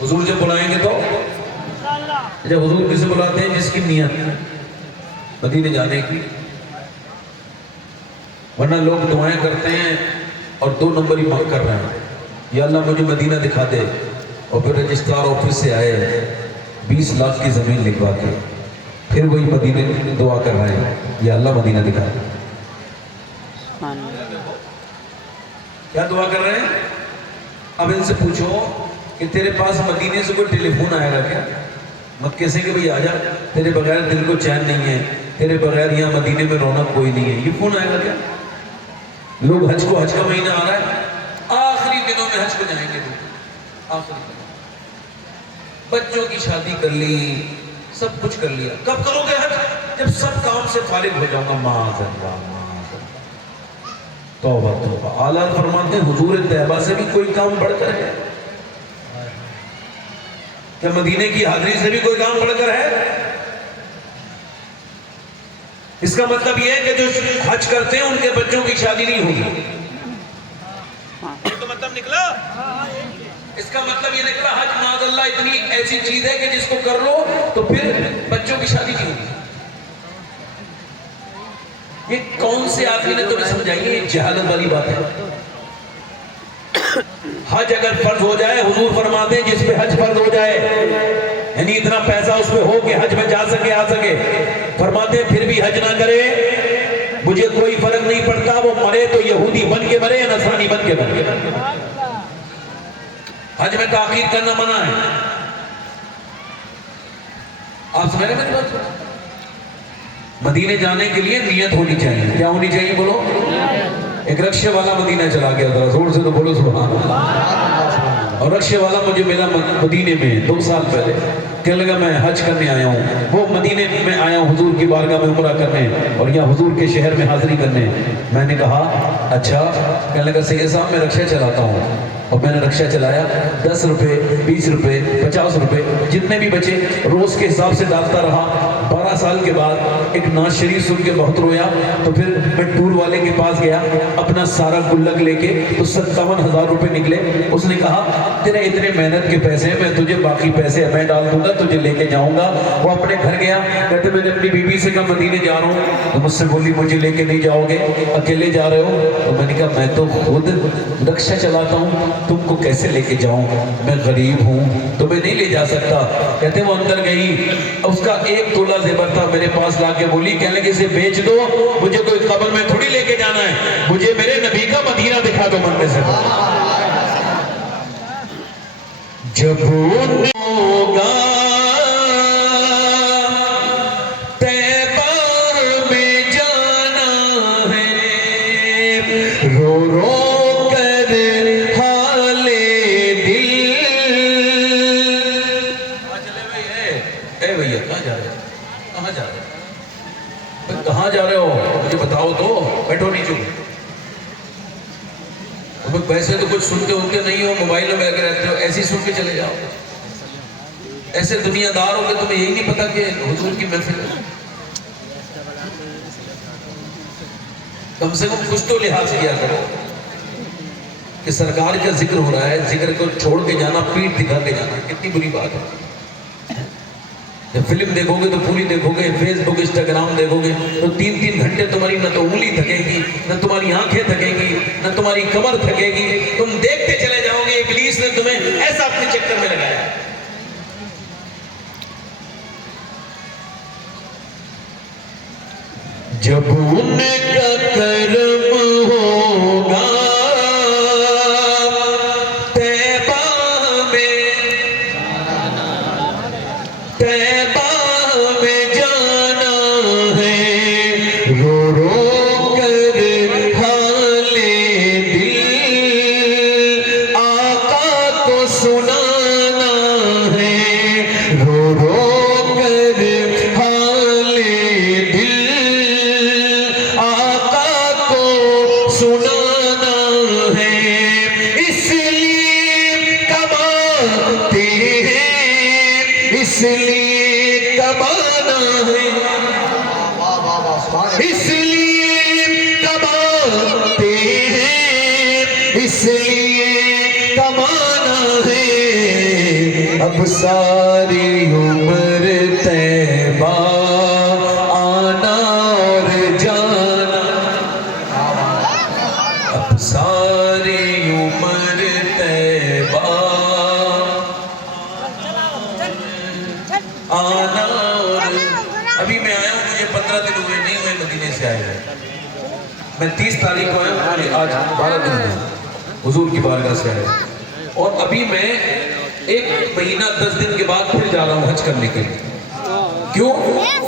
حضور جب بلائیں گے تو جب حضور کسے بلاتے ہیں؟ جس کی نیت مدینے جانے کی. ورنہ لوگ دعائیں کرتے ہیں اور 2 نمبر ہی مانگ کر رہے ہیں. یا اللہ مجھے مدینہ دکھا دے، اور پھر رجسٹرار آفس سے آئے 20 لاکھ کی زمین لکھوا کے پھر وہی مدینے دعا کر رہے ہیں یا اللہ مدینہ دکھا دے. کیا دعا کر رہے ہیں؟ اب ان سے پوچھو کہ تیرے پاس مدینے سے کوئی ٹیلی فون آئے گا کیا؟ مکے سے کہ بھئی آ جا، تیرے بغیر دل کو چین نہیں ہے، تیرے بغیر یہاں مدینے میں رونق کوئی نہیں ہے، یہ فون آئے گا کیا؟ لوگ حج کا مہینہ آ رہا ہے، آخری دنوں میں حج کو جائیں گے لوگ. آخری دنوں بچوں کی شادی کر لی، سب کچھ کر لیا. کب کرو گے حج؟ جب سب کام سے فارغ ہو جاؤں گا. معاذ توبہ توبہ. اعلیٰ فرماتے ہیں حضور طیبہ سے بھی کوئی کام بڑھ کر ہے کیا؟ مدینے کی حاضری سے بھی کوئی کام بڑھ کر ہے؟ اس کا مطلب یہ ہے کہ جو حج کرتے ہیں ان کے بچوں کی شادی نہیں ہوگی. یہ تو مطلب نکلا. اس کا مطلب یہ نکلا حج معاذ اللہ اتنی ایسی چیز ہے کہ جس کو کر لو تو پھر بچوں کی شادی نہیں ہوگی. یہ کون سے آدمی نے تمہیں سمجھائی؟ یہ جہالت والی بات ہے. حج اگر فرض ہو جائے، حضور فرماتے ہیں جس پہ حج فرض ہو جائے، یعنی اتنا پیسہ اس پہ ہو کہ حج میں جا سکے آ سکے، فرماتے ہیں پھر بھی حج نہ کرے، مجھے کوئی فرق نہیں پڑتا وہ مرے تو یہودی بن کے مرے یا نصرانی بن کے مرے. حج میں تاخیر کرنا منع ہے. آپ سمجھ رہے ہیں؟ مدینے جانے کے لیے نیت ہونی چاہیے. کیا ہونی چاہیے بولو؟ ایک رکشے والا مدینہ چلا گیا تھا، زور سے تو بولو سبحان اللہ. اور رکشے والا مجھے ملا مدینے میں 2 سال پہلے. کہنے لگا میں حج کرنے آیا ہوں، وہ مدینے میں آیا ہوں حضور کی بارگاہ میں عمرہ کرنے اور یہاں حضور کے شہر میں حاضری کرنے. میں نے کہا اچھا. کہنے لگا سید صاحب میں رکشہ چلاتا ہوں. اور میں نے رکشہ چلایا، 10 روپے 20 روپے 50 روپے جتنے بھی بچے روز کے حساب سے ڈالتا رہا. 12 سال کے بعد ایک ناز شریف سن کے بہت رویا. تو پھر میں ٹور والے کے پاس گیا اپنا سارا گلک لے کے، تو 57,000 روپے نکلے. اس نے کہا تیرے اتنے محنت کے پیسے ہیں، میں تجھے باقی پیسے میں ڈال دوں گا، تجھے لے کے جاؤں گا. وہ اپنے گھر گیا، کہتے میں نے اپنی بیوی سے کہا مدینے جا رہا ہوں. تو مجھ سے بولی مجھے لے کے نہیں جاؤ گے، اکیلے جا رہے ہو؟ تو میں نے کہا میں تو خود رکشہ چلاتا ہوں، تم کو کیسے لے کے جاؤں؟ میں غریب ہوں، تمہیں نہیں لے جا سکتا. کہتے وہ اندر گئی، اس کا 1 تولہ زیور تھا، میرے پاس لا کے بولی کہنے لگے اسے بیچ دو، مجھے کوئی قبر میں تھوڑی لے کے جانا ہے، مجھے میرے نبی کا مدینہ دکھا دو من میں سے. جب ہوگا طیبہ میں جانا ہے، رو رو کر حال دل. چلے بھائی اے بھیا کہاں جا رہے ہو؟ کہاں جا رہے ہو؟ کہاں جا رہے ہو مجھے بتاؤ تو. بیٹھو نیچے. ویسے تو کچھ سنتے ہوتے نہیں ہو، موبائلوں میں لگے رہتے ہو، ایسے ہی سن کے چلے جاؤ. ایسے دنیا دار ہو کہ تمہیں یہی نہیں پتا کہ حضور کی محفل ہے. کم سے کم کچھ تو لحاظ کیا کرو کہ سرکار کا ذکر ہو رہا ہے، ذکر کو چھوڑ کے جانا، پیٹ دکھا کے جانا کتنی بری بات ہے. جب فلم دیکھو گے تو پوری دیکھو گے، فیس بک انسٹاگرام دیکھو گے تو 3 گھنٹے تمہاری نہ تو انگلی تھکے گی، نہ تمہاری آنکھیں تھکے گی، نہ تمہاری کمر تھکے گی. تم دیکھتے چلے جاؤ گے. ابلیس نے تمہیں ایسا اپنے چکر میں لگایا. جب ان کا کرم ہوگا طیبہ میں، طیبہ میں جانا ہے، رو رو کر حال دل آقا کو سنانا ہے، رو رو کر حال دل آقا کو سنانا ہے. اس لیے کماتے ہیں، اس لیے کمانا ہے، اس لیے کماتے ہیں، اس لیے کمانا ہے. اب ساری عمر طیبہ آنا اور جانا، اب ساری عمر طیبہ آنا اور ابھی میں آیا ہوں، مجھے 15 دن ہوئے نہیں ہوئے مدینے سے آئے ہیں، میں 30 تاریخ کو آیا ہوں، آج 12 دن ہوئے حضور کی بارگاہ سے آئے، اور ابھی میں 1 مہینہ 10 دن کے بعد پھر جا رہا ہوں حج کرنے کے لیے۔ کیوں؟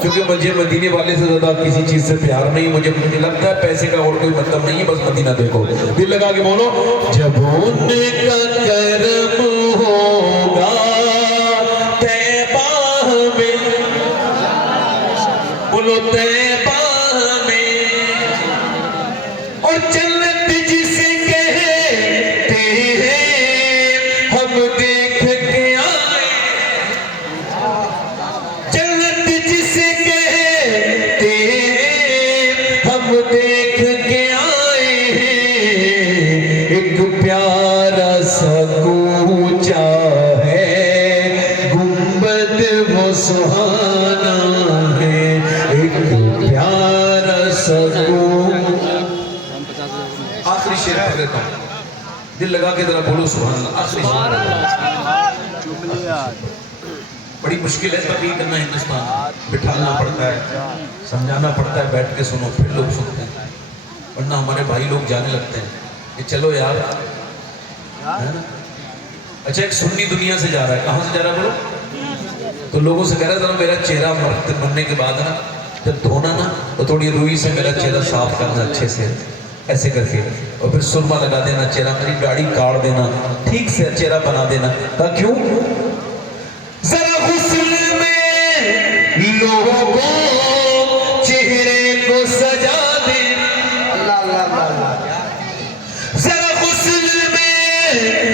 کیونکہ مجھے مدینے والے سے زیادہ کسی چیز سے پیار نہیں، مجھے لگتا ہے پیسے کا اور کوئی مطلب نہیں ہے، بس مدینہ دیکھو، دل لگا کے بولو جب ان کا کرم ہوگا طیبہ میں، بولو طیبہ میں، اور جنت جسے کہتے ہیں ہم دیکھ کے آئے، جنت جسے کہتے ہیں ہم دیکھ کے آئے ہیں، ایک پیارا سا کوچہ ہے گنبد وہ سہانا ہے، ایک پیارا سا آخری شعر پڑھ لیتا ہوں، دل لگا کے ذرا بولو سبحان اللہ، آخری شعر بڑی مشکل ہے تبلیغ کرنا ہندوستان، بٹھانا پڑتا ہے، سمجھانا پڑتا ہے، بیٹھ کے سنو پھر لوگ سنتے ہیں، ورنہ ہمارے بھائی لوگ جانے لگتے ہیں کہ چلو یار، اچھا ایک سنی دنیا سے جا رہا ہے، کہاں سے جا رہا ہے بولو؟ تو لوگوں سے کہہ رہا ہے ذرا میرا چہرہ مرنے کے بعد نا جب دھونا نا تو تھوڑی روئی سے میرا چہرہ صاف کرنا اچھے سے، ایسے کر کے، اور پھر سرما لگا دینا، چہرہ میری داڑھی کاٹ دینا، ٹھیک سے چہرہ بنا دینا، کہا کیوں؟ ذرا غسل میں لوگوں کو چہرے کو سجا دینا، ذرا غسل میں